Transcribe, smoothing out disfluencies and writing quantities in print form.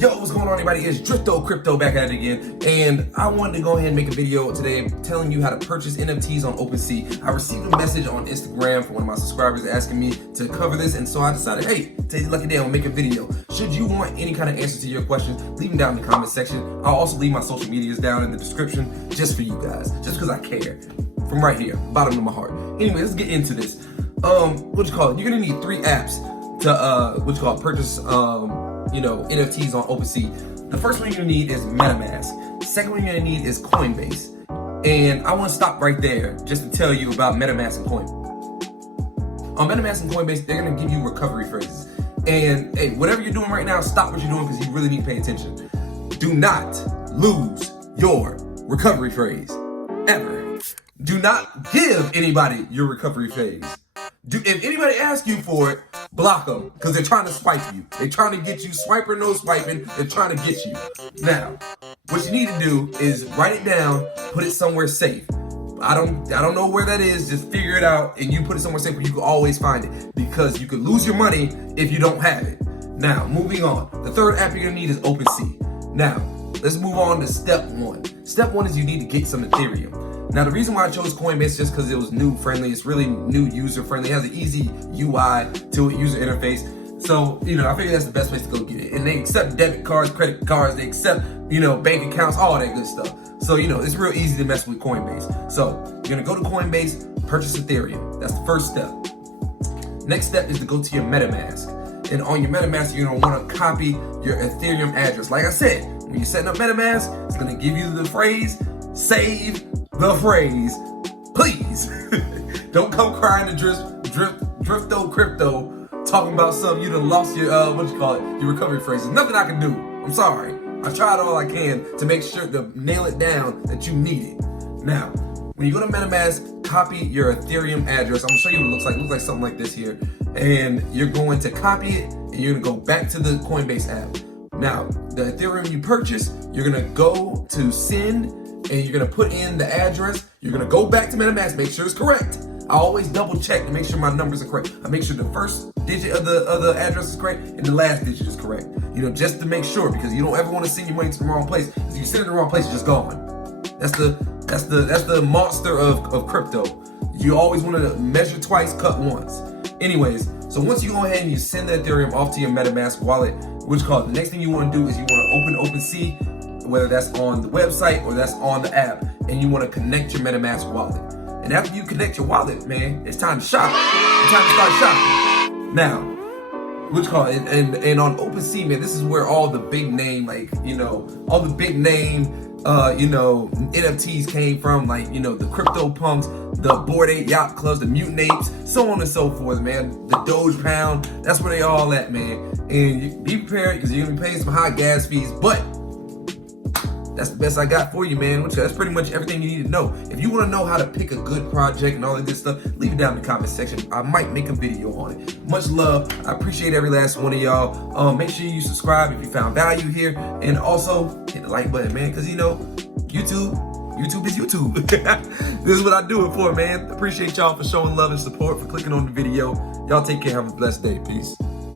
Yo, what's going on, everybody? It's Drifto Crypto back at it again, and I wanted to go ahead and make a video today telling you how to purchase NFTs on OpenSea. I received a message on Instagram from one of my subscribers asking me to cover this, and so I decided, hey, today's a lucky day, I'm gonna make a video. Should you want any kind of answers to your questions, leave them down in the comment section. I'll also leave my social medias down in the description just for you guys, just because I care. From right here, bottom of my heart. Anyway, let's get into this. You're gonna need 3 apps to purchase NFTs on OpenSea. The first one you're gonna need is Metamask. The second one you're gonna need is Coinbase. And I wanna stop right there just to tell you about Metamask and Coinbase. On Metamask and Coinbase, they're gonna give you recovery phrases. And hey, whatever you're doing right now, stop what you're doing because you really need to pay attention. Do not lose your recovery phrase, ever. Do not give anybody your recovery phrase. If anybody asks you for it, block them, because they're trying to swipe you. They're trying to get you, swiper no swiping, they're trying to get you. Now, what you need to do is write it down, put it somewhere safe. I don't know where that is, just figure it out, and you put it somewhere safe where you can always find it, because you could lose your money if you don't have it. Now, moving on. The third app you're gonna need is OpenSea. Now, let's move on to step 1. Step 1 is you need to get some Ethereum. Now, the reason why I chose Coinbase is just because it was new friendly. It's really new user friendly. It has an easy UI to it, user interface. So, I figure that's the best place to go get it. And they accept debit cards, credit cards, they accept, bank accounts, all that good stuff. So, it's real easy to mess with Coinbase. So, you're gonna go to Coinbase, purchase Ethereum. That's the first step. Next step is to go to your Metamask. And on your Metamask, you're gonna wanna copy your Ethereum address. Like I said, when you're setting up Metamask, it's gonna give you the phrase, save the phrase, please. Don't come crying to Drifto Crypto talking about something you done lost your your recovery phrases. Nothing I can do. I'm sorry. I tried all I can to make sure to nail it down that you need it. Now, when you go to Metamask, copy your Ethereum address. I'm gonna show you what it looks like. It looks like something like this here. And you're going to copy it, and you're gonna go back to the Coinbase app. Now, the Ethereum you purchase, you're gonna go to Send, and you're gonna put in the address. You're gonna go back to Metamask, make sure it's correct. I always double check to make sure my numbers are correct. I make sure the first digit of the address is correct and the last digit is correct. Just to make sure, because you don't ever want to send your money to the wrong place. If you send it to the wrong place, it's just gone. That's the monster of crypto. You always want to measure twice, cut once. Anyways, so once you go ahead and you send the Ethereum off to your Metamask wallet, the next thing you want to do is you want to open OpenSea, whether that's on the website or that's on the app, and you want to connect your Metamask wallet. And after you connect your wallet, man, it's time to shop. It's time to start shopping. Now, and on OpenSea, man, this is where all the big name, all the big name, NFTs came from, the Crypto Punks, the Bored Ape Yacht Clubs, the Mutant Apes, so on and so forth, man. The Doge Pound, that's where they all at, man. And you be prepared, because you're gonna be paying some high gas fees, but that's the best I got for you, man. That's pretty much everything you need to know. If you want to know how to pick a good project and all that good stuff, leave it down in the comment section. I might make a video on it. Much love. I appreciate every last one of y'all. Make sure you subscribe if you found value here. And also, hit the like button, man, because, YouTube is YouTube. This is what I do it for, man. Appreciate y'all for showing love and support, for clicking on the video. Y'all take care. Have a blessed day. Peace.